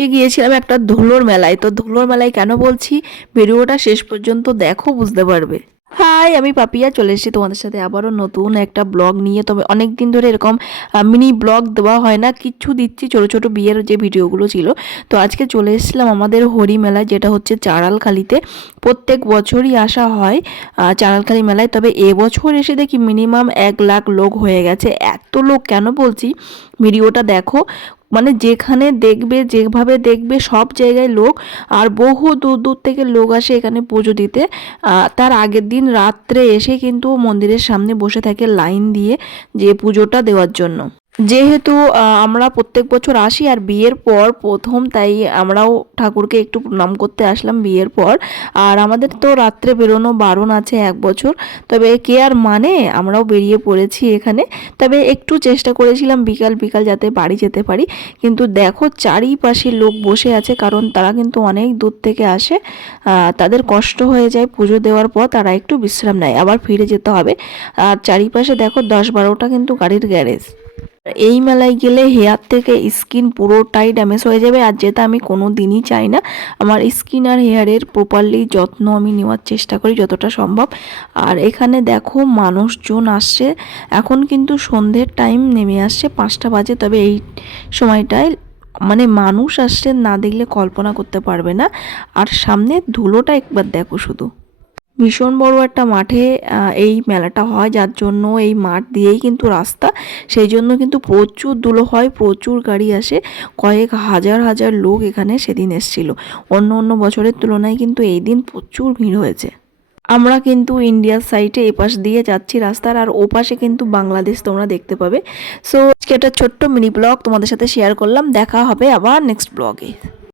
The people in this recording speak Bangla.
আজকে গিয়েছিলাম একটা ধুলোর মেলায়। তো ধুলোর মেলায় কেন বলছি, ভিডিওটা শেষ পর্যন্ত দেখো, বুঝতে পারবে। হাই, আমি পাপিয়া চলে এসেছি তোমাদের সাথে আবারও নতুন একটা ব্লগ নিয়ে। তবে অনেক দিন ধরে এরকম মিনি ব্লগ দেওয়া হয় না, কিচ্ছু দিচ্ছি ছোট ছোট বিয়ের যে ভিডিওগুলো ছিল। তো আজকে চলে এসেছিলাম আমাদের হরি মেলায়, যেটা হচ্ছে চাড়ালখালিতে। প্রত্যেক বছরই আসা হয় চাড়ালখালি মেলায়। তবে এবছর এসে দেখি মিনিমাম 1 লাখ লোক হয়ে গেছে। এত লোক কেন বলছি, ভিডিওটা দেখো। মানে যেখানে দেখবে, যেভাবে দেখবে, সব জায়গায় লোক। আর বহু দূর দূর থেকে লোক আসে এখানে পুজো দিতে। তার আগের দিন রাত্রে এসে কিন্তু মন্দিরের সামনে বসে থাকে লাইন দিয়ে, যে পুজোটা দেওয়ার জন্য। যেহেতু আমরা প্রত্যেক বছর আসি আর বিয়ের পর প্রথম, তাই আমরাও ঠাকুরকে একটু প্রণাম করতে আসলাম বিয়ের পর। আর আমাদের তো রাত্রে বেরোনো বারণ আছে 1 বছর। তবে কে আর মানে, আমরাও বেরিয়ে পড়েছি এখানে। তবে একটু চেষ্টা করেছিলাম বিকাল বিকাল যাতে বাড়ি যেতে পারি। কিন্তু দেখো চারিপাশে লোক বসে আছে, কারণ তারা কিন্তু অনেক দূর থেকে আসে। তাদের কষ্ট হয়ে যায় পুজো দেওয়ার পর, তারা একটু বিশ্রাম নেয়, আবার ফিরে যেতে হবে। আর চারিপাশে দেখো 10-12টা কিন্তু গাড়ির গ্যারেজ। এই মেলায় গেলে হেয়ার থেকে স্কিন পুরোটাই ড্যামেজ হয়ে যাবে, আর যেটা আমি কোনো দিনই চাই না। আমার স্কিন আর হেয়ারের প্রপারলি যত্ন আমি নেওয়ার চেষ্টা করি যতটা সম্ভব। আর এখানে দেখো মানুষজন আসছে। এখন কিন্তু সন্ধ্যের টাইম নেমে আসছে, 5টা বাজে। তবে এই সময়টায় মানে মানুষ আসছে, না দেখলে কল্পনা করতে পারবে না। আর সামনে ধুলোটা একবার দেখো শুধু। ভীষণ বড় একটা মাঠে এই মেলাটা হয়, যার জন্য এই মাঠ দিয়েই কিন্তু রাস্তা। সেই জন্য কিন্তু প্রচুর ধুলো হয়, প্রচুর গাড়ি আসে। কয়েক হাজার হাজার লোক এখানে সেদিন এসেছিল। অন্য অন্য বছরের তুলনায় কিন্তু এই দিন প্রচুর ভিড় হয়েছে। আমরা কিন্তু ইন্ডিয়ার সাইডে এপাশ দিয়ে যাচ্ছি রাস্তার, আর ওপাশে কিন্তু বাংলাদেশ তোমরা দেখতে পাবে। সো আজকে একটা ছোট্ট মিনি ব্লগ তোমাদের সাথে শেয়ার করলাম। দেখা হবে আবার নেক্সট ব্লগে।